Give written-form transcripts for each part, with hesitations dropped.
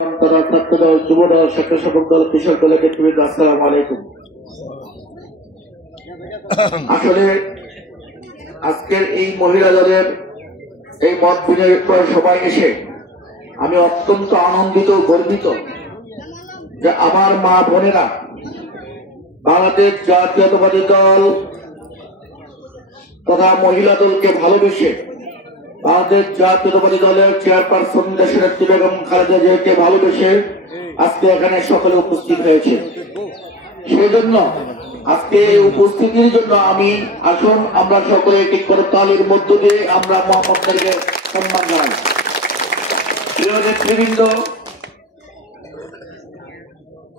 যুবদল, স্বেচ্ছাসেবক দল, কৃষক দলের নেতৃবৃন্দ, আসসালামু আলাইকুম। আসলে আজকের এই মহিলা দলের এই মত বিনিময় সবাই এসে আমি অত্যন্ত আনন্দিত, গর্বিত যে আমার মা বোনেরা বাংলাদেশ জাতীয়তাবাদী দল তথা মহিলা দলকে ভালোবেসে বাংলাদেশ জাতীয়তাবাদী দলের চেয়ারপারসন দেশনেত্রী বেগম খালেদা জিয়াকে ভালোবেসে আজকে এখানে সকলে উপস্থিত হয়েছে। সেই জন্য আজকে এই উপস্থিতির জন্য আমি আসুন আমরা সকলে একটি করে তালির মধ্য দিয়ে আমরা মোহাম্মদদেরকে সম্মান জানাই। প্রিয় নেতৃবৃন্দ,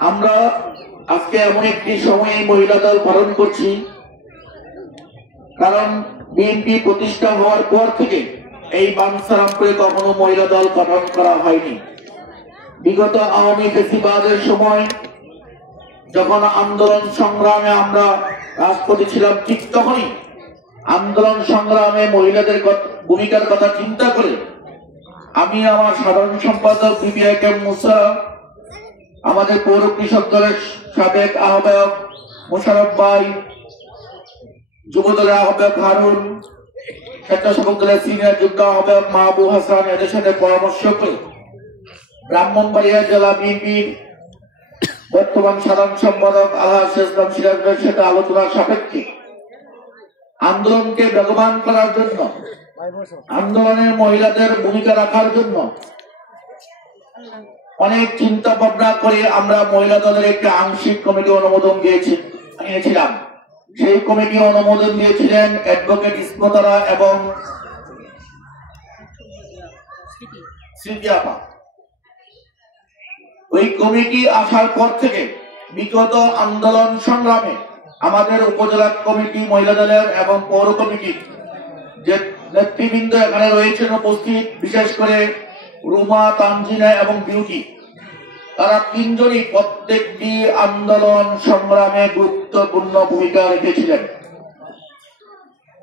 আমরা আজকে এমন একটি সময়ে মহিলা দল পালন করছি, কারণ বিএনপি প্রতিষ্ঠা হওয়ার পর থেকে এই বাঞ্ছারামপুরে কখনো মহিলা দল গঠন করা হয়নি। বিগত আওয়ামী ফ্যাসিবাদের সময় যখন আন্দোলন সংগ্রামে আমরা রাজপথে ছিলাম, ঠিক তখনই আন্দোলন সংগ্রামে মহিলাদের ভূমিকার কথা চিন্তা করে আমি আমার সাধারণ সম্পাদক বিবিআইকে মুসা, আমাদের পৌর কৃষক দলের সাবেক আহ্বায়ক মোশারফ ভাই, যুব দলের আহ্বায়ক হারুন, স্বেচ্ছাসেবক দলের সিনিয়র যুগ্ম আহ্বায়ক মাহবুব হাসান, এদের সাথে পরামর্শ করে ব্রাহ্মণবাড়িয়া জেলা বিএনপির বর্তমান সাধারণ সম্পাদক আলহাজ ইসলাম সিরাজের সাথে আলোচনার সাপেক্ষে আন্দোলনকে বেগবান করার জন্য, আন্দোলনের মহিলাদের ভূমিকা রাখার জন্য অনেক চিন্তা ভাবনা করে আমরা মহিলা দলের একটি আংশিক কমিটি অনুমোদন দিয়েছিলাম। সেই কমিটি অনুমোদন দিয়েছিলেন অ্যাডভোকেট ইসমতারা এবং স্মৃতি আপা। ওই কমিটি আসার পর থেকে বিগত আন্দোলন সংগ্রামে আমাদের উপজেলা কমিটি, মহিলা দলের এবং পৌর কমিটি যে নেতৃবৃন্দ এখানে রয়েছেন উপস্থিত, বিশেষ করে রুমা, তানজিনা এবং বিউটি, তারা তিনজনই প্রত্যেকটি আন্দোলন সংগ্রামে গুরুত্বপূর্ণ ভূমিকা রেখেছিলেন।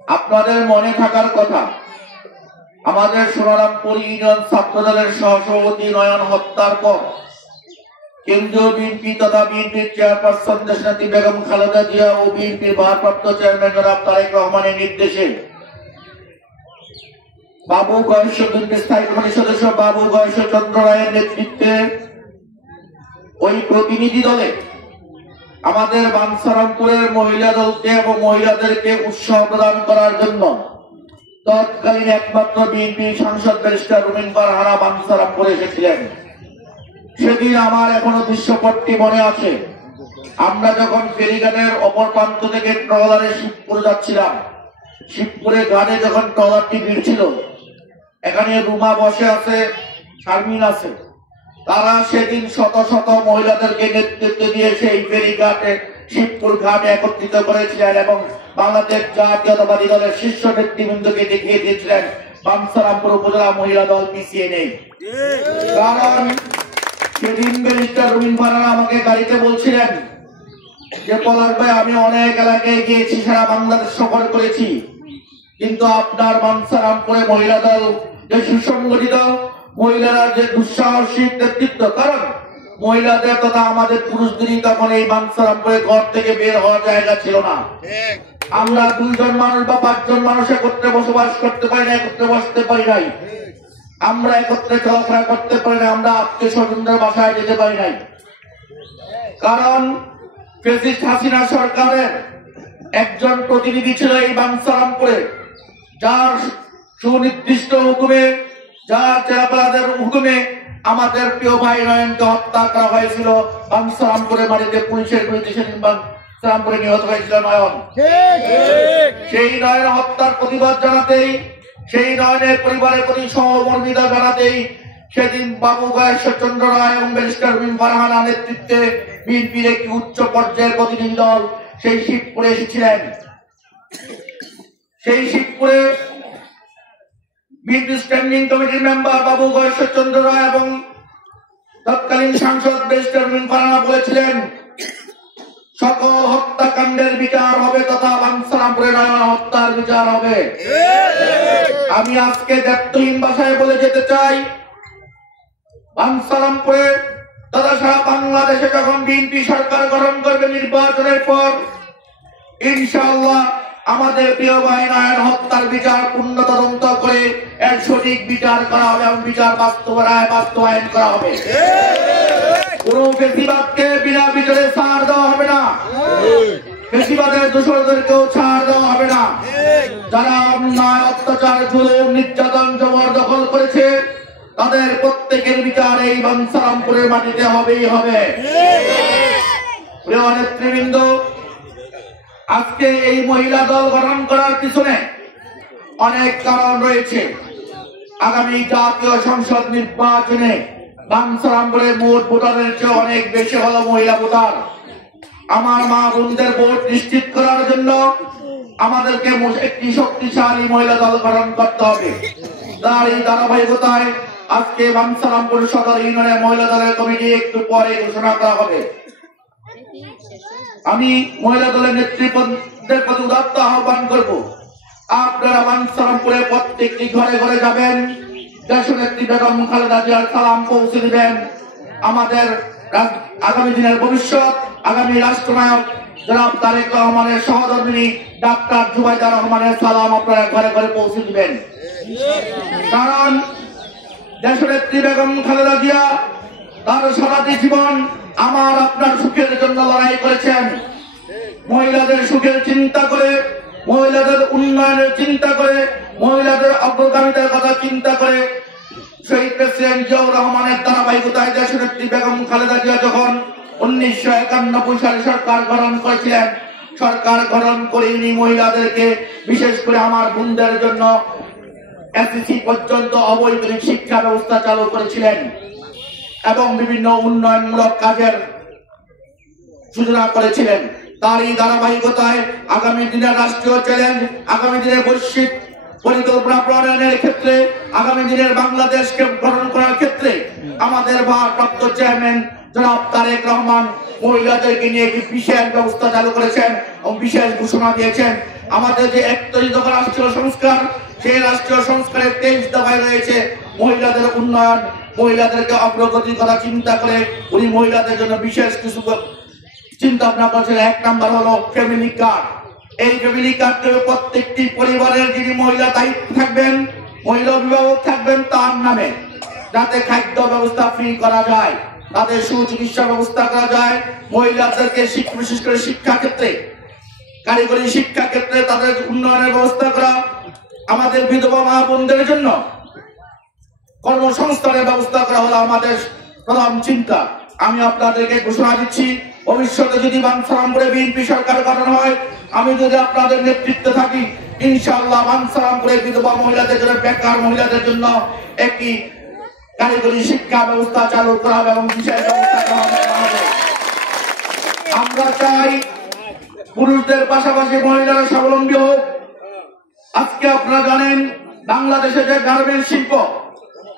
আপনাদের মনে থাকার কথা, আমাদের সোনারামপুর ইউনিয়ন ছাত্র দলের সহসভাপতি নয়ন হত্যার পর কেন্দ্রীয় বিএনপি তথা বিএনপির চেয়ারপারসন দেশনেত্রী বেগম খালেদা জিয়া ও বিএনপির ভারপ্রাপ্ত চেয়ারম্যান জনাব তারেক রহমানের নির্দেশে বাবু গয়েশ বিএনপির স্থায়ী কমিটির সদস্য বাবু গয়েশ চন্দ্র রায়ের নেতৃত্বে ওই প্রতিনিধি দলে আমাদের বাঞ্ছারামপুরের মহিলা দলকে এবং মহিলাদেরকে উৎসাহ প্রদান করার জন্য তৎকালীন একমাত্র বিএনপি সাংসদ ব্যারিস্টার রুমিন ফারহানা বাঞ্ছারামপুরে এসেছিলেন। সেদিন আমার এখনো দৃশ্যপটটি মনে আছে। আমরা যখন ফেরিঘাটের অপর প্রান্ত থেকে ট্রলারে শিবপুর যাচ্ছিলাম, শিবপুরে ঘাটে যখন ট্রলারটি ভিড়ছিল, এখানে রুমা বসে আছে, শারমিন আছে, তারা সেদিন শত শত মহিলাদেরকে নেতৃত্ব দিয়ে সেই ফেরিঘাটে শিবপুর ঘাটে একত্রিত করেছিলেন এবং বাংলাদেশ জাতীয়তাবাদী দলের শীর্ষ নেতৃবৃন্দকে দেখিয়ে দিয়েছিলেন বাঞ্ছারামপুর উপজেলা মহিলা দল পিছিয়ে নেই। কারণ সেদিন ব্যারিস্টার রুমিন ফারহানা আমাকে গাড়িতে বলছিলেন যে পলাশ ভাই, আমি অনেক এলাকায় গিয়েছি, সারা বাংলাদেশ সফর করেছি, কিন্তু আপনার বাঞ্ছারামপুরে মহিলা দল যে সুসংগঠিত, মহিলারা যে দুঃসাহসিক নেতৃত্ব, কারণ মহিলাদের তথা আমাদের পুরুষদেরই তখন এই বাঞ্ছারামপুরে ঘর থেকে বের হওয়ার জায়গা ছিল না। আমরা 2 জন মানুষ বা 5 জন মানুষ একত্রে বসবাস করতে পারি না, একত্রে বসতে পারি নাই, আমরা একত্রে চলাফেরা করতে পারি না, আমরা আত্মীয় স্বজনদের বাসায় যেতে পারি নাই। কারণ ফ্যাসিস্ট হাসিনা সরকারের একজন প্রতিনিধি ছিল এই বাঞ্ছারামপুরে, যার সুনির্দিষ্ট হুকুমে, যার চেরাপালাদের হুকুমে আমাদের প্রিয় ভাই নয়নকে হত্যা করা হয়েছিল বাঞ্ছারামপুরে বাড়িতে পুলিশের গুলিতে। সেদিন বাঞ্ছারামপুরে নিহত হয়েছিল নয়ন। সেই নয়ন হত্যার প্রতিবাদ জানাতেই, সেই নয়নের পরিবারের প্রতি সহমর্মিতা জানাতেই সেদিন বাবু গয়েশ চন্দ্র রায় এবং ব্যারিস্টার রুমিন ফারহানা নেতৃত্বে বিএনপির একটি উচ্চ পর্যায়ের প্রতিনিধি দল সেই শিবপুরে এসেছিলেন। সেই শিবপুরে বিএনপি স্ট্যান্ডিং কমিটির মেম্বার বাবু গয়েশ চন্দ্র রায় এবং তৎকালীন সাংসদ ব্যারিস্টার রুমিন ফারহানা বলেছিলেন সকল হত্যাকাণ্ডের বিচার হবে তথা বাঞ্ছারামপুরে নয়ন হত্যার বিচার হবে। আমি আজকে দায়িত্বহীন ভাষায় বলে যেতে চাই, বাঞ্ছারামপুরে তথা সারা বাংলাদেশে যখন বিএনপি সরকার গঠন করবে নির্বাচনের পর, ইনশাআল্লাহ আমাদের প্রিয় ভাই নারায়ণ হত্যার বিচার পূর্ণ তদন্ত করে এর সঠিক বিচার করা হবে এবং বিচার বাস্তবায়ন করা হবে। কোন বেশিবাদকে বিনা বিচারে ছাড় দেওয়া হবে না, বেশিবাদের দোষরদেরকেও ছাড় দেওয়া হবে না। যারা অন্যায় অত্যাচার জুলুম নির্যাতন জবরদখল করেছে তাদের প্রত্যেকের বিচার এই বাঞ্ছারামপুরের মাটিতে হবেই হবে। প্রিয় নেতৃবৃন্দ, আজকে এই মহিলা দল গঠন করার পিছনে অনেক কারণ রয়েছে। আগামী জাতীয় সংসদ নির্বাচনে বাঞ্ছারামপুরের মোট ভোটারের চেয়ে অনেক বেশি হলো মহিলা ভোটার। আমার মা বোনদের ভোট নিশ্চিত করার জন্য আমাদেরকে একটি শক্তিশালী মহিলা দল গঠন করতে হবে। তার এই ধারাবাহিকতায় আজকে বাঞ্ছারামপুর সদর ইউনিয়নের মহিলা দলের কমিটি একটু পরে ঘোষণা করা হবে। আমি মহিলা দলের নেতৃত্বদের প্রতি উদাত্ত আহ্বান করব, আপনারা বাঞ্ছারামপুরে প্রত্যেকটি ঘরে ঘরে যাবেন, দেশনেত্রী বেগম খালেদা জিয়ার সালাম পৌঁছে দিবেন। আমাদের আগামী দিনের ভবিষ্যৎ, আগামী রাষ্ট্রনায়ক জনাব তারেক রহমানের সহধর্মিণী ডাক্তার জুবাইদা রহমানের সালাম আপনারা ঘরে ঘরে পৌঁছে দিবেন। কারণ দেশনেত্রী বেগম খালেদা জিয়া তার সারাটি জীবন আমার আপনার সুখের জন্য লড়াই করেছেন। মহিলাদের সুখের চিন্তা করে, মহিলাদের উন্নয়নের চিন্তা করে, মহিলাদের অগ্রগামিতার কথা চিন্তা করে শহীদ প্রেসিডেন্ট জিয়াউর রহমানের ধারাবাহিকতায় দেশনেত্রী বেগম খালেদা জিয়া যখন 1991 সালে সরকার গঠন করেছিলেন, সরকার গঠন করে ইনি মহিলাদেরকে বিশেষ করে আমার বোনদের জন্য এসএসসি পর্যন্ত অবৈতনিক শিক্ষা ব্যবস্থা চালু করেছিলেন এবং বিভিন্ন উন্নয়নমূলক কাজের সূচনা করেছিলেন। তারই ধারাবাহিকতায় আগামী দিনের রাষ্ট্রীয় চ্যালেঞ্জ, আগামী দিনের বৈশ্বিক পরিকল্পনা প্রণয়নের ক্ষেত্রে, আগামী দিনের বাংলাদেশকে গঠন করার ক্ষেত্রে আমাদের ভারপ্রাপ্ত চেয়ারম্যান জনাব তারেক রহমান মহিলাদেরকে নিয়ে একটি বিশেষ ব্যবস্থা চালু করেছেন এবং বিশেষ ঘোষণা দিয়েছেন। আমাদের যে 31 দফা রাষ্ট্রীয় সংস্কার, সেই রাষ্ট্রীয় সংস্কারের 23 দফায় রয়েছে মহিলাদের উন্নয়ন, মহিলাদেরকে অগ্রগতির কথা চিন্তা করে উনি মহিলাদের জন্য বিশেষ কিছু চিন্তা ভাবনা করছেন। 1 নাম্বার হলো ফ্যামিলি কার্ড। এই ফ্যামিলি কার্ডে প্রত্যেকটি পরিবারের যিনি মহিলা দায়িত্ব থাকবেন, মহিলা অভিভাবক থাকবেন তার নামে, যাতে খাদ্য ব্যবস্থা ফ্রি করা যায়, তাদের সুচিকিৎসা ব্যবস্থা করা যায়, মহিলাদেরকে বিশেষ করে শিক্ষা ক্ষেত্রে, কারিগরি শিক্ষা ক্ষেত্রে তাদের উন্নয়নের ব্যবস্থা করা, আমাদের বিধবা মা বোনদের জন্য কর্মসংস্থানের ব্যবস্থা করা হলো আমাদের প্রধান চিন্তা। আমি আপনাদেরকে ঘোষণা দিচ্ছি, ভবিষ্যতে যদি বাঞ্ছারামপুরে বিএনপি সরকার গঠন হয়, আমি যদি আপনাদের নেতৃত্বে থাকি, ইনশাআল্লাহ বাঞ্ছারামপুরে বিধবা মহিলাদের জন্য, বেকার মহিলাদের জন্য একটি কারিগরি শিক্ষা ব্যবস্থা চালু করা হবে এবং বিশেষ ব্যবস্থা করা হবে। আমরা চাই পুরুষদের পাশাপাশি মহিলারা স্বাবলম্বী হোক। আজকে আপনারা জানেন বাংলাদেশে যে গার্মেন্টস শিল্প,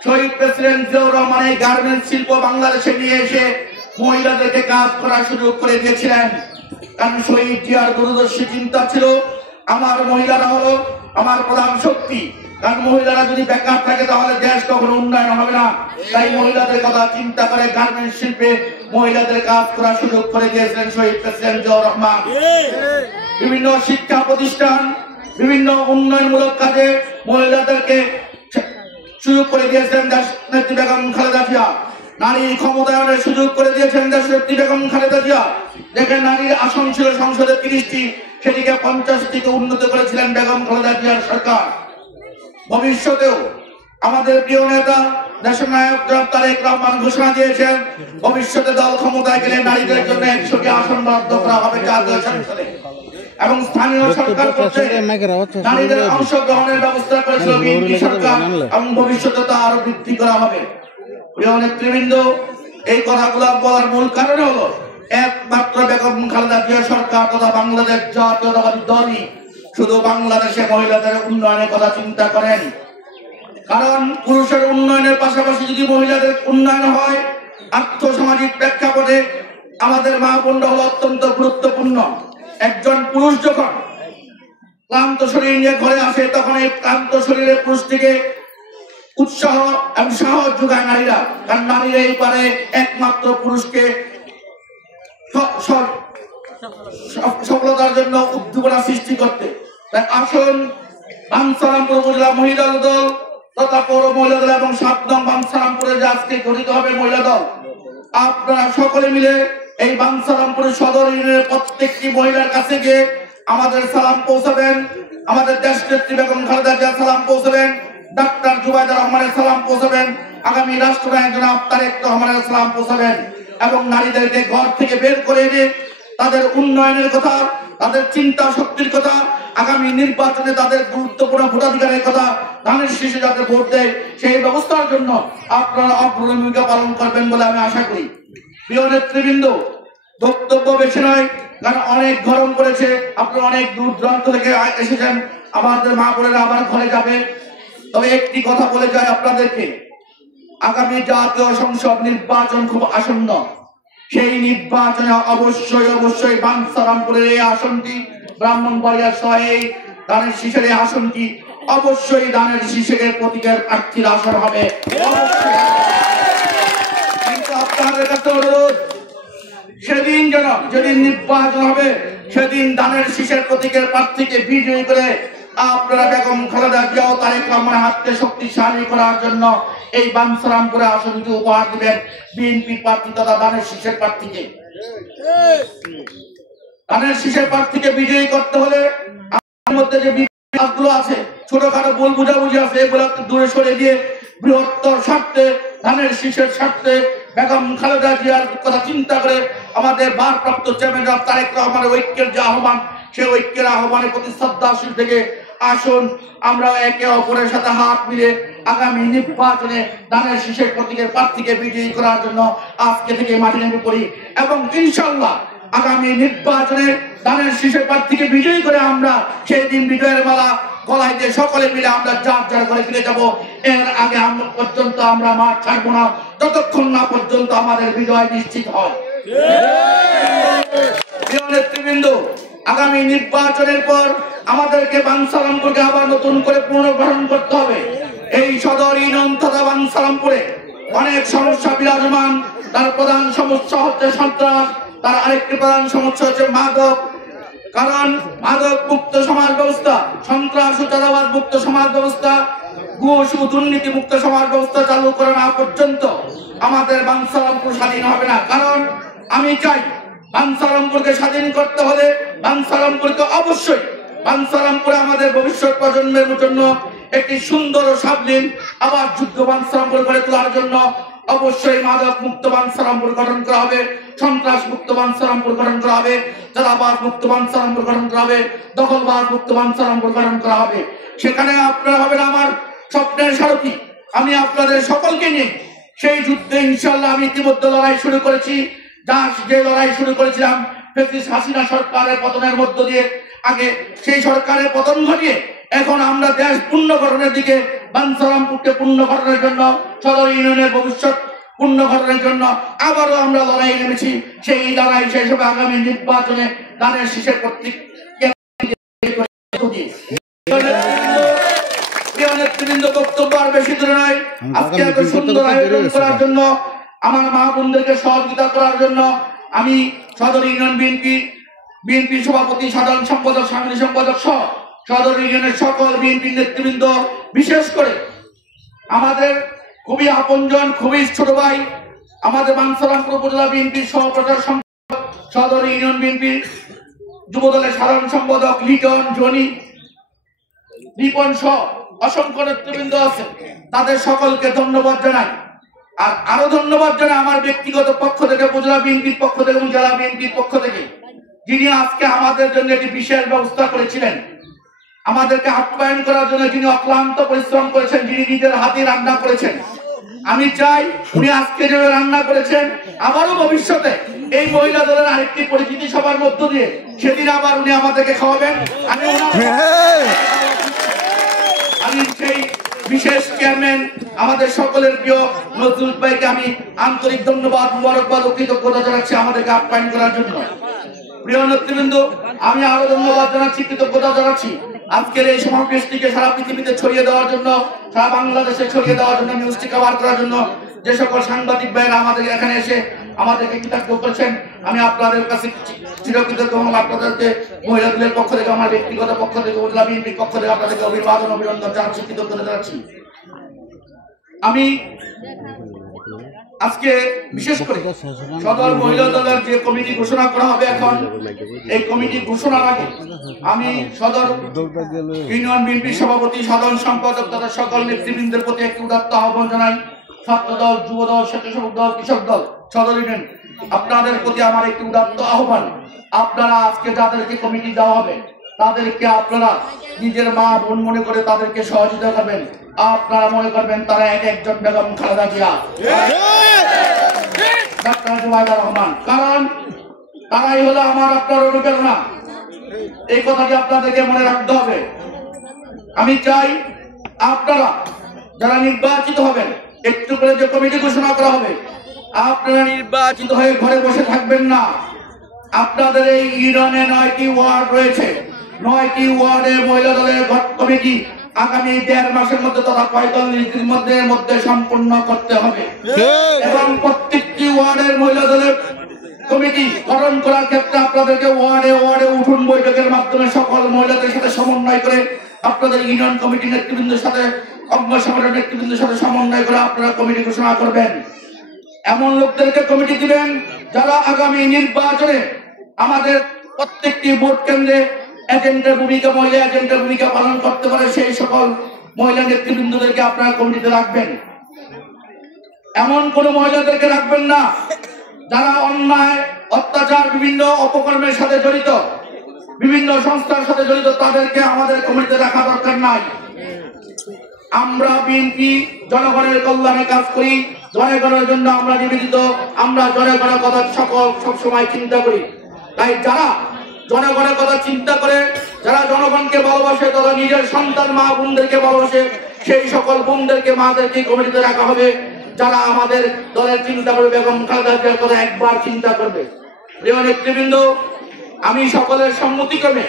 শহীদ প্রেসিডেন্ট জিয়াউর রহমান এই গার্মেন্টস শিল্প বাংলাদেশে নিয়ে এসে মহিলাদেরকে কাজ করার সুযোগ করে দিয়েছিলেন। কারণ শহীদ জিয়ার দূরদর্শী চিন্তা ছিল আমার মহিলারা হলো আমার প্রধান শক্তি, কারণ মহিলারা যদি বেকার থাকে তাহলে দেশ কখনো উন্নয়ন হবে না। তাই মহিলাদের কথা চিন্তা করে গার্মেন্টস শিল্পে মহিলাদের কাজ করার সুযোগ করে দিয়েছিলেন শহীদ প্রেসিডেন্ট জিয়াউর রহমান। বিভিন্ন শিক্ষা প্রতিষ্ঠান, বিভিন্ন উন্নয়নমূলক কাজে মহিলাদেরকে সুযোগ করে দিয়েছেন দেশনেত্রী বেগম খালেদা জিয়া। নারী ক্ষমতায়নের সুযোগ করে দিয়েছেন দেশনেত্রী বেগম খালেদা জিয়া। যেখানে নারীর আসন ছিল সংসদে 30টি, সেটিকে 50টিতে উন্নত করেছিলেন বেগম খালেদা জিয়ার সরকার। ভবিষ্যতেও আমাদের প্রিয় নেতা দেশনায়ক জনাব তারেক রহমান ঘোষণা দিয়েছেন, ভবিষ্যতে দল ক্ষমতায় গেলে নারীদের জন্য 100টি আসন বরাদ্দ করা হবে জাতীয় সংসদে এবং স্থানীয় সরকার পর্যায়ে নারীদের অংশগ্রহণের ব্যবস্থা করেছিল বিএনপি সরকার এবং ভবিষ্যতে তা আরো বৃদ্ধি করা হবে। প্রিয় নেতৃবৃন্দ, এই কথাগুলো বলার মূল কারণ হলো একমাত্র বেগম খালেদা জিয়া সরকার তথা বাংলাদেশ জাতীয়তাবাদী দলই শুধু বাংলাদেশে মহিলাদের উন্নয়নের কথা চিন্তা করেন। কারণ পুরুষের উন্নয়নের পাশাপাশি যদি মহিলাদের উন্নয়ন হয়, আর্থসামাজিক প্রেক্ষাপটে আমাদের মা বোনরা হলো অত্যন্ত গুরুত্বপূর্ণ। একজন পুরুষ যখন ক্লান্ত শরীর নিয়ে ঘরে আসে, তখন এই ক্লান্ত শরীরে পুরুষটিকে উৎসাহ এবং সাহস যোগায় নারীরা, কারণ নারীরা এই পারে একমাত্র পুরুষকে সফলতার জন্য উদ্দীপনা সৃষ্টি করতে। তাই আসুন বাঞ্ছারামপুর উপজেলা মহিলা দল তথা পৌর মহিলা দল এবং ৭ নং বাঞ্ছারামপুরে যে আজকে গঠিত হবে মহিলা দল, আপনারা সকলে মিলে এই বাঞ্ছারামপুরের সদর ইউনিয়নের প্রত্যেকটি মহিলার কাছে গিয়ে আমাদের সালাম পৌঁছাবেন, আমাদের দেশনেত্রী বেগম খালেদা জিয়ার সালাম পৌঁছাবেন, ডাক্তার জুবাইদা রহমানের সালাম পৌঁছাবেন, আগামী রাষ্ট্রনায়ক জনাব তারেক রহমানের সালাম পৌঁছাবেন এবং নারীদেরকে ঘর থেকে বের করে এনে তাদের উন্নয়নের কথা, তাদের চিন্তা শক্তির কথা, আগামী নির্বাচনে তাদের গুরুত্বপূর্ণ ভোটাধিকারের কথা, ধানের শীষে যাতে ভোট দেয় সেই ব্যবস্থার জন্য আপনারা অগ্রণী ভূমিকা পালন করবেন বলে আমি আশা করি। প্রিয় নেতৃবৃন্দ, বক্তব্য বেশি নয়, কারণ অনেক গরম পড়েছে, আপনারা অনেক দূর দূরান্ত থেকে এসেছেন, আমাদের মা বোনেরা আবার ঘরে যাবে। তবে একটি কথা বলে যায় আপনাদেরকে, আগামী জাতীয় সংসদ নির্বাচন খুব আসন্ন। সেই নির্বাচনে অবশ্যই বাঞ্ছারামপুরের এই আসনটি, ব্রাহ্মণবাড়িয়া সহ এই ধানের শীষের এই আসনটি অবশ্যই ধানের শীষের প্রতীকের প্রার্থীর আসন হবে। কিন্তু আপনাদের কাছে অনুরোধ, সেদিন যেদিন নির্বাচন হবে সেদিন ধানের শীষের প্রতীকের প্রার্থীকে বিজয়ী করে আপনারা বেগম খালেদা জিয়া ও তারেক রহমানের হাতকে শক্তিশালী করার জন্য এই বাঞ্ছারামপুরে আসনটি উপহার দিবেন বিএনপি প্রার্থী তথা ধানের শীষের প্রার্থীকে। ধানের শীষের প্রার্থীকে বিজয়ী করতে হলে আমাদের মধ্যে যে বিভাগগুলো আছে, ছোটখাটো ভুল বুঝাবুঝি আছে, এগুলো দূরে সরে দিয়ে বৃহত্তর স্বার্থে, ধানের শীষের স্বার্থে, বেগম খালেদা জিয়ার কথা চিন্তা করে আমাদের ভারপ্রাপ্ত চেয়ারম্যান তারেক রহমানের ঐক্যের যে আহ্বান, সেই ঐক্যের আহ্বানের প্রতি শ্রদ্ধাশীল থেকে আসুন আমরা একে অপরের সাথে হাত মিলে আগামী নির্বাচনে ধানের শীষের প্রতীকের প্রার্থীকে বিজয়ী করার জন্য আজকে থেকে মাঠে নেমে পড়ি এবং ইনশাআল্লাহ আগামী নির্বাচনে ধানের শীষের প্রার্থীকে বিজয়ী করে আমরা সেই দিন বিজয়ের মালা গলায় দিয়ে সকলে মিলে আমরা যার ঘরে ফিরে যাব। এর আগে পর্যন্ত আমরা মাঠ ছাড়বো না যতক্ষণ না পর্যন্ত আমাদের বিজয় নিশ্চিত হয়। প্রিয় নেতৃবৃন্দ, আগামী নির্বাচনের পর আমাদেরকে বাঞ্ছারামপুরকে আবার নতুন করে পুনর্গঠন করতে হবে। এই সদর ইউনিয়ন তথা বাঞ্ছারামপুরে অনেক সমস্যা বিরাজমান। তার প্রধান সমস্যা হচ্ছে সন্ত্রাস, তার আরেকটি প্রধান সমস্যা হচ্ছে মাদক। কারণ মাদক মুক্ত সমাজ ব্যবস্থা, সন্ত্রাস ও চাঁদাবাজ মুক্ত সমাজ ব্যবস্থা, ঘুষ ও দুর্নীতি মুক্ত সমাজ ব্যবস্থা চালু করা না পর্যন্ত আমাদের বাঞ্ছারামপুর স্বাধীন হবে না। কারণ আমি চাই বাঞ্ছারামপুরকে স্বাধীন করতে হলে বাঞ্ছারামপুরকে অবশ্যই বাঞ্ছারামপুরে আমাদের ভবিষ্যৎ প্রজন্মের জন্য একটি সুন্দর ও স্বাধীন আবার যুদ্ধ বাঞ্ছারামপুর গড়ে তোলার জন্য অবশ্যই মাদক মুক্ত বাঞ্ছারামপুর গঠন করা হবে, সন্ত্রাস মুক্ত বাঞ্ছারামপুর গঠন করা হবে, চাঁদাবাজ মুক্ত বাঞ্ছারামপুর গঠন করা হবে, দখলবাজ মুক্ত বাঞ্ছারামপুর গঠন করা হবে। সেখানে আপনারা হবেন আমার স্বপ্নের সারথি। আমি আপনাদের সকলকে নিয়ে সেই যুদ্ধে ইনশাআল্লাহ আমি ইতিমধ্যে লড়াই শুরু করেছি। যে লড়াই শুরু করেছিলাম ফ্যাসিস্ট হাসিনা সরকারের পতনের মধ্য দিয়ে, আগে সেই সরকারের পতন ঘটিয়ে এখন আমরা দেশ পুনর্গঠনের দিকে, বাঞ্ছারামপুরকে পুনর্গঠনের জন্য, সদর ইউনিয়নের ভবিষ্যৎ পুনর্গঠনের জন্য আবারও আমরা লড়াই নেমেছি। সেই লড়াই শেষ হবে আগামী নির্বাচনে ধানের শীষের প্রতীক। বক্তব্য আর বেশি দূরে নয়। আজকে এত সুন্দর আয়োজন করার জন্য, আমার মা বোনদেরকে সহযোগিতা করার জন্য আমি সদর ইউনিয়ন বিএনপি সভাপতি, সাধারণ সম্পাদক, সাংগঠনিক সম্পাদক সহ সদর ইউনিয়নের সকল বিএনপি নেতৃবৃন্দ, বিশেষ করে আমাদের খুবই আপনজন, খুবই ছোট ভাই, আমাদের বাঞ্ছারামপুর উপজেলা বিএনপির সহপ্রচার সম্পাদক, সদর ইউনিয়ন বিএনপির যুবদলের সাধারণ সম্পাদক লিটন, জনি, রিপন সহ অসংখ্য নেতৃবৃন্দ আছে। তাদের সকলকে ধন্যবাদ জানাই। আর আরো ধন্যবাদ জানাই আমার ব্যক্তিগত পক্ষ থেকে, উপজেলা বিএনপির পক্ষ থেকে এবং জেলা বিএনপির পক্ষ থেকে, যিনি আজকে আমাদের জন্য একটি বিশেষ ব্যবস্থা করেছিলেন, আমাদেরকে আপ্যায়ন করার জন্য যিনি অক্লান্ত পরিশ্রম করেছেন, যিনি নিজের হাতে রান্না করেছেন। আমি চাই উনি আজকে যে রান্না করেছেন আবারও ভবিষ্যতে এই মহিলা দলের আরেকটি পরিচিতি সভার মধ্য দিয়ে সেদিন আবার উনি আমাদেরকে খাওয়াবেন। আমি সেই বিশেষ চেয়ারম্যান আমাদের সকলের প্রিয় নজরুল ভাইকে আমি আন্তরিক ধন্যবাদ, মুবারকবাদ ও কৃতজ্ঞতা জানাচ্ছি আমাদেরকে আপ্যায়ন করার জন্য। প্রিয় নেতৃবৃন্দ, আমি আরো ধন্যবাদ জানাচ্ছি, কৃতজ্ঞতা জানাচ্ছি আজকের এই সমাবেশটিকে সারা পৃথিবীতে ছড়িয়ে দেওয়ার জন্য, সারা বাংলাদেশে ছড়িয়ে দেওয়ার জন্য, নিউজটি কভার করার জন্য যে সকল সাংবাদিক ভাইরা আমাদের এখানে এসে আমাদেরকে কৃতজ্ঞ করেছেন, আমি আপনাদের কাছে চিরকৃতজ্ঞ এবং আপনাদেরকে মহিলা দলের পক্ষ থেকে, আমার ব্যক্তিগত পক্ষ থেকে, উপজেলা বিএনপির পক্ষ থেকে আপনাদেরকে অভিবাদন অভিনন্দন জানাচ্ছি, কৃতজ্ঞতা জানাচ্ছি। আমি আজকে বিশেষ করে সদর মহিলা দলের যে কমিটি ঘোষণা করা হবে, এখন এই কমিটি ঘোষণার আগে আমি সদর ইউনিয়ন বিএনপির সভাপতি, সাধারণ সম্পাদক তথা সকল নেতৃবৃন্দের প্রতি একটি উদাত্ত আহ্বান জানাই। ছাত্র দল, যুব দল, স্বেচ্ছাসেবক দল, কৃষক দল, সদর ইউনিয়ন, আপনাদের প্রতি আমার একটি উদাত্ত আহ্বান। আপনারা আজকে যাদেরকে কমিটি দেওয়া হবে তাদেরকে আপনারা নিজের মা বোন মনে করে তাদেরকে সহযোগিতা করবেন। আপনারা মনে করবেন তারা এক একজন বেগম খালেদা জিয়া, ডাক্তার জুবাইদুর রহমান, কারণ তারাই হলো আমার আপনার অনুপ্রেরণা। এই কথাটি আপনাদেরকে মনে রাখতে হবে। আমি চাই আপনারা যারা নির্বাচিত হবেন, একটু করে যে কমিটি ঘোষণা করা হবে, আপনারা নির্বাচিত হয়ে ঘরে বসে থাকবেন না। আপনাদের এই ইউনিয়নে 9টি ওয়ার্ড রয়েছে, 9টি ওয়ার্ডের মহিলা দলের কমিটি আগামী 1.5 মাসের মধ্যে তথা 45 দিনের মধ্যে সম্পূর্ণ করতে হবে এবং প্রত্যেকটি ওয়ার্ডের মহিলা দলের কমিটি গঠন করার ক্ষেত্রে আপনাদেরকে ওয়ার্ডে ওয়ার্ডে উঠুন বৈঠকের মাধ্যমে সকল মহিলাদের সাথে সমন্বয় করে আপনাদের ইউনিয়ন কমিটির নেতৃবৃন্দের সাথে, অঙ্গ সংগঠনের নেতৃবৃন্দের সাথে সমন্বয় করে আপনারা কমিটি ঘোষণা করবেন। এমন লোকদেরকে কমিটি দিবেন যারা আগামী নির্বাচনে আমাদের প্রত্যেকটি ভোট কেন্দ্রে এজেন্টের ভূমিকা, মহিলা এজেন্টের ভূমিকা পালন করতে পারে, সেই সকল মহিলা নেতৃবৃন্দদেরকে আপনারা কমিটিতে রাখবেন। এমন কোন মহিলাদেরকে রাখবেন না যারা অন্যায়, অত্যাচার, বিভিন্ন অপকর্মের সাথে জড়িত, বিভিন্ন সংস্থার সাথে জড়িত, তাদেরকে আমাদের কমিটিতে রাখা দরকার নাই। আমরা বিএনপি জনগণের কল্যাণে কাজ করি, জনগণের জন্য আমরা নিবেদিত, আমরা জনগণের কথা সবসময় চিন্তা করি। তাই যারা জনগণের কথা চিন্তা করে, যারা জনগণকে ভালোবাসে, তারা নিজের সন্তান মা বোনদেরকে ভালোবাসে, সেই সকল বোনদেরকে, মাদেরকে কমিটিতে রাখা হবে। যারা আমাদের দলের চিন্তা করবে, বেগম খালেদা জিয়ার কথা একবার চিন্তা করবে। প্রিয় নেতৃবৃন্দ, আমি সকলের সম্মতিক্রমে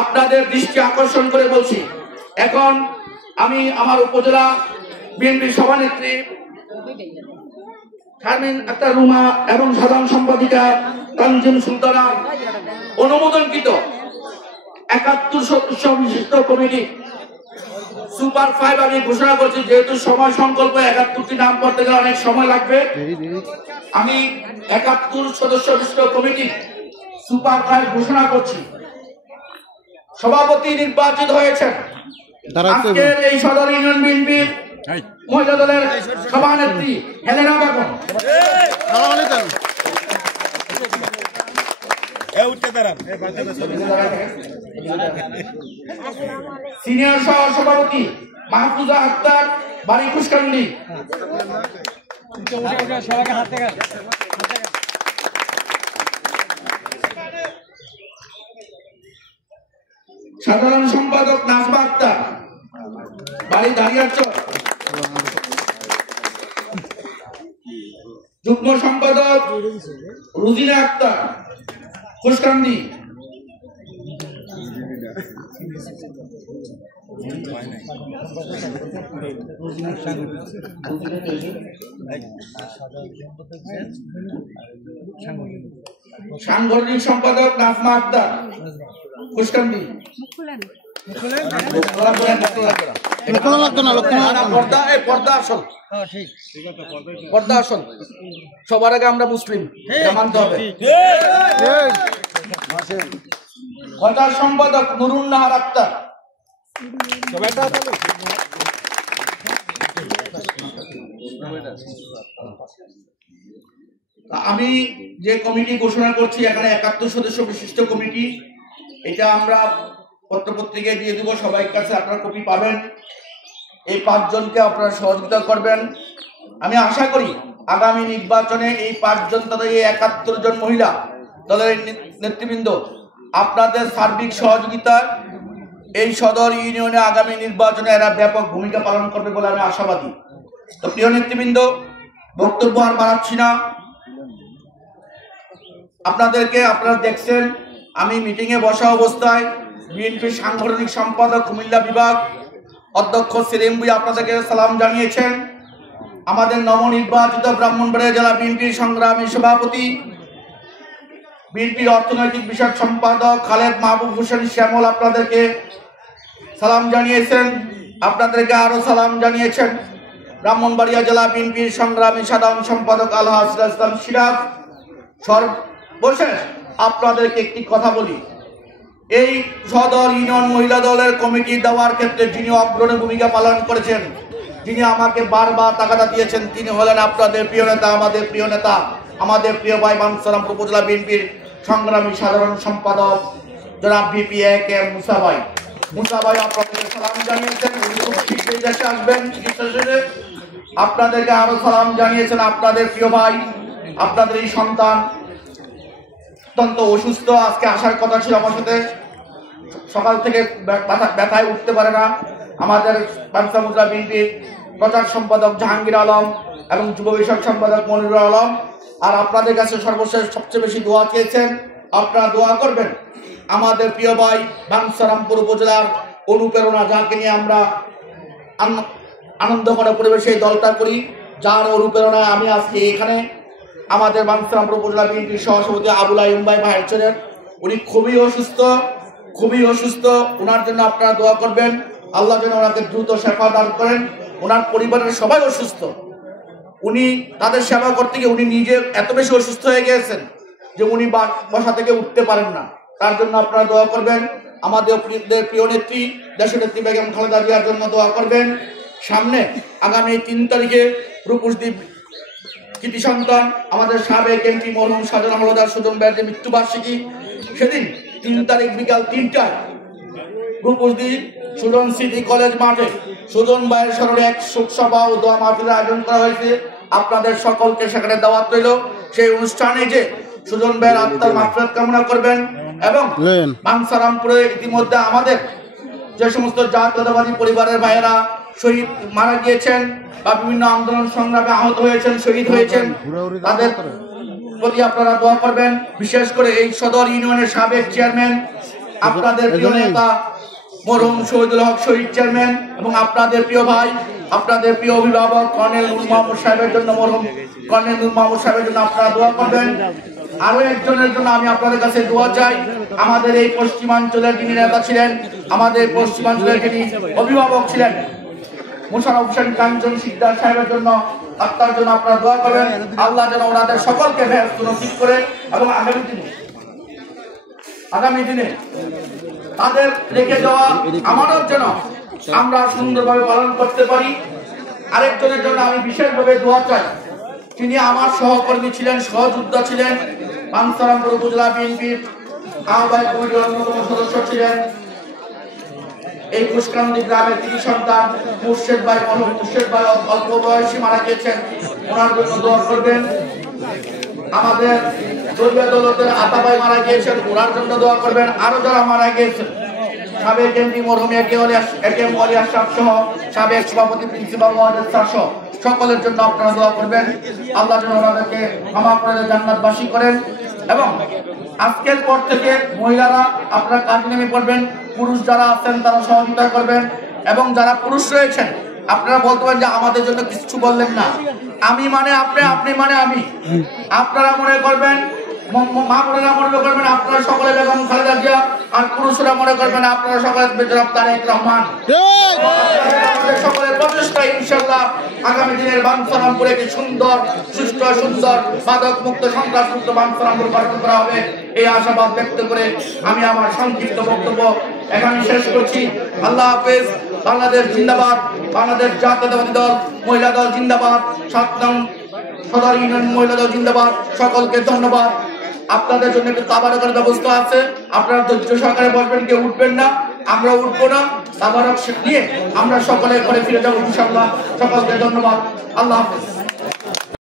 আপনাদের দৃষ্টি আকর্ষণ করে বলছি, এখন আমি আমার উপজেলা বিএনপির সভানেত্রী শারমিন আক্তার রুমা এবং সাধারণ সম্পাদিকা তানজিম সুলতানা অনুমোদনকৃত 71 সদস্য বিশিষ্ট কমিটি সুপার 5 আমি ঘোষণা করছি। যেহেতু সময় সংকল্প, 71টি নাম পড়তে গেলে অনেক সময় লাগবে, আমি 71 সদস্য বিশিষ্ট কমিটি সুপার 5 ঘোষণা করছি। সভাপতি নির্বাচিত হয়েছেন আজকের এই সদর ইউনিয়ন বিএনপির মহিলা দলের সভানেত্রী হেলেনা বেগম। সিনিয়র সহ সভাপতি মাহফুজা আক্তার, বাড়ি কুশকান্দি। সাধারণ সম্পাদক নাজমা আক্তার, বাড়ি দাঁড়িয়াচর। যুগ্ম সম্পাদক রুজিনা আক্তার, কুশকান্দি। সাংগঠনিক সম্পাদক নাজমা আক্তার, কুশকান্দি। সবার আগে আমরা মুসলিম মানতে হবে। প্রচার সম্পাদক নুরুন নাহার আক্তার। আমি যে কমিটি ঘোষণা করছি, এখানে 71 সদস্য বিশিষ্ট কমিটি, এটা আমরা পত্রপত্রিকায় দিয়ে দেবো, সবাই কাছে আপনারা কপি পাবেন। এই 5 জনকে আপনারা সহযোগিতা করবেন। আমি আশা করি আগামী নির্বাচনে এই 5 জন তথা এই 71 জন মহিলা দলের নেতৃবৃন্দ আপনাদের সার্বিক সহযোগিতায় এই সদর ইউনিয়নে আগামী নির্বাচনে এরা ব্যাপক ভূমিকা পালন করবে বলে আমি আশাবাদী। তো প্রিয় নেতৃবৃন্দ, বক্তব্য আর বাড়াচ্ছি না। আপনারা দেখছেন আমি মিটিংয়ে বসা অবস্থায় বিএনপির সাংগঠনিক সম্পাদক কুমিল্লা বিভাগ অধ্যক্ষ সেলিম ভুঁইয়া আপনাদেরকে সালাম জানিয়েছেন। আমাদের নবনির্বাচিত ব্রাহ্মণবাড়িয়া জেলা বিএনপির সংগ্রামী সভাপতি, বিএনপির অর্থনৈতিক বিষয়ক সম্পাদক খালেদ মাহবুব হোসেন শ্যামল আপনাদেরকে সালাম জানিয়েছেন। আপনাদেরকে আরো সালাম জানিয়েছেন ব্রাহ্মণবাড়িয়া জেলা বিএনপির সংগ্রামী সাধারণ সম্পাদক আলহাজ ইসলাম সিরাজ। সর্বশেষ আপনাদেরকে একটি কথা বলি, এই সদর ইউনিয়ন মহিলা দলের কমিটি দেওয়ার ক্ষেত্রে যিনি অগ্রণী ভূমিকা পালন করেছেন, যিনি আমাকে বারবার তাগাদা দিয়েছেন, তিনি হলেন আপনাদের প্রিয় নেতা, আমাদের প্রিয় নেতা, আমাদের প্রিয় ভাই বাঞ্ছারামপুর উপজেলা বিএনপির সংগ্রামী সাধারণ সম্পাদক জনাব ভিপি এ.কে.এম. মুসা ভাই। মুসা ভাই আপনাদের সালাম জানিয়েছেন, উনি খুব শীঘ্রই দেশে আসবেন চিকিৎসা শেষে। আপনাদেরকে আরো সালাম জানিয়েছেন আপনাদের প্রিয় ভাই, আপনাদের এই সন্তান অত্যন্ত অসুস্থ, আজকে আসার কথা ছিল আমার সাথে, সকাল থেকে ব্যথায় উঠতে পারে না। আমাদের বাঞ্ছারামপুর উপজেলা বিএনপির প্রচার সম্পাদক জাহাঙ্গীর আলম এবং যুব বিষয়ক সম্পাদক মনিরুল আলম। আর আপনাদের কাছে সর্বশেষ সবচেয়ে বেশি দোয়া চেয়েছেন, আপনারা দোয়া করবেন আমাদের প্রিয় ভাই বাঞ্ছারামপুর উপজেলার অনুপ্রেরণা, যাকে নিয়ে আমরা আনন্দময় পরিবেশে এই দলটা করি, যার অনুপ্রেরণায় আমি আজকে এখানে। আমাদের বাঞ্ছারামপুর উপজেলা বিএনপির সহসভাপতি আবুল আইয়ুব ভাই ভাইয়ের, উনি খুবই অসুস্থ। ওনার জন্য আপনারা দোয়া করবেন, আল্লাহ যেন ওনাকে দ্রুত সেবা দান করেন। ওনার পরিবারের সবাই অসুস্থ, উনি তাদের সেবা করতে গিয়ে উনি নিজে এত বেশি অসুস্থ হয়ে গিয়েছেন যে উনি বসা থেকে উঠতে পারেন না। তার জন্য আপনারা দোয়া করবেন। আমাদের প্রিয় নেত্রী দেশনেত্রী বেগম খালেদা জিয়ার জন্য দোয়া করবেন। সামনে আগামী 3 তারিখে রূপসদ্বীপ কৃতি সন্তান আমাদের সাবেক এমপি মরহুম শাহজালাল হাওলাদার সুজন ভাইয়ের মৃত্যুবার্ষিকী, সেদিন 3 তারিখ বিকাল 3টায় রূপসদ্বীপ সুজন সিটি কলেজ মাঠে সুজন ভাইয়ের স্মরণে এক শোকসভা ও দোয়া মাহফিলের আয়োজন করা হয়েছে। আপনাদের সকলকে সেখানে দাওয়াত রইল। সেই অনুষ্ঠানে যে সুজন ভাইয়ের আত্মার মাগফিরাত কামনা করবেন এবং বাঞ্ছারামপুরে ইতিমধ্যে আমাদের যে সমস্ত জাতীয়তাবাদী পরিবারের ভাইয়েরা শহীদ মারা গিয়েছেন বা বিভিন্ন আন্দোলন সংগ্রামে আহত হয়েছেন, শহীদ হয়েছেন, তাদের প্রতি আপনারা দোয়া করবেন। বিশেষ করে এই সদর ইউনিয়নের সাবেক চেয়ারম্যান, আপনাদের প্রিয় নেতা মরহুম শহীদুল হক শহীদ চেয়ারম্যান এবং আপনাদের প্রিয় ভাই, আপনাদের প্রিয় অভিভাবক কর্নেল নূর মাহমুদ সাহেবের জন্য, মরহুম কর্নেল নূর মাহমুদ সাহেবের জন্য আপনারা দোয়া করবেন। আরো একজনের জন্য আমি আপনাদের কাছে দোয়া চাই, আমাদের এই পশ্চিমাঞ্চলের যিনি নেতা ছিলেন, আমাদের পশ্চিমাঞ্চলের যিনি অভিভাবক ছিলেন মোশাররফ হোসেন কাঞ্চন সিকদার সাহেবের জন্য, আত্মার জন্য আপনারা দোয়া করবেন। আল্লাহ যেন ওনাদের সকলকে বেহেশত নসিব করে এবং আগামী দিনে তাদের রেখে যাওয়া আমানত যেন আমরা সুন্দরভাবে পালন করতে পারি। আরেকজনের জন্য আমি বিশেষভাবে দোয়া চাই, তিনি আমার সহকর্মী ছিলেন, সহযোদ্ধা ছিলেন, বাঞ্ছারামপুর উপজেলা বিএনপির আহ্বায়ক কমিটির অন্যতম সদস্য ছিলেন, এই কুশকান্দি গ্রামের কৃতি সন্তান মুর্শেদ ভাই। মুর্শেদ ভাই অল্প বয়সী মারা গিয়েছেন, ওনার জন্য দোয়া করবেন। আমাদের দলীয় দলের আতা ভাই মারা গিয়েছেন, ওনার জন্য দোয়া করবেন। আরো যারা মারা গিয়েছেন, সাবেক এমপি মরহুম এ.কে.এম. ওয়ালি আশরাফ সহ সাবেক সভাপতি প্রিন্সিপাল ওয়ার্ডের সহ সকলের জন্য আপনারা দোয়া করবেন। আল্লাহ যেন ওনাদেরকে ক্ষমা করে জান্নাতবাসী করেন। এবং আজকের পর থেকে মহিলারা আপনারা কাজে নেমে পড়বেন, পুরুষ যারা আছেন তারা সহযোগিতা করবেন এবং যারা পুরুষ রয়েছেন আপনারা বলতে পারেন যে আমাদের জন্য কিছু বললেন না, আমি মানে আপনি, আপনি মানে আমি। আপনারা মনে করবেন, মা বোনেরা মনে করবেন আপনারা সকলে বেগম খালেদা জিয়া, আর পুরুষরা মনে করবেন আপনারা সকলে জনাব তারেক রহমান। সকলের প্রচেষ্টা ইনশাআল্লাহ আগামী দিনের বাঞ্ছারামপুরে একটি সুন্দর, সুষ্ঠু, সুন্দর, মাদক মুক্ত, সন্ত্রাস মুক্ত বাঞ্ছারামপুর গঠন করা হবে, এই আশাবাদ ব্যক্ত করে আমি আমার সংক্ষিপ্ত বক্তব্য এখানে শেষ করছি। আল্লাহ হাফেজ। বাংলাদেশ জিন্দাবাদ, বাংলাদেশ জাতীয়তাবাদী দল মহিলা দল জিন্দাবাদ, 7 নং সদর ইউনিয়ন মহিলা দল জিন্দাবাদ। সকলকে ধন্যবাদ। আপনাদের জন্য একটু তাবারকের ব্যবস্থা আছে, আপনারা ধৈর্য সহকারে বসবেন, কেউ উঠবেন না, আমরা উঠবো না। তাবারক নিয়ে আমরা সকলে ঘরে ফিরে যাবো ইনশাআল্লাহ। সকলকে ধন্যবাদ। আল্লাহ হাফেজ।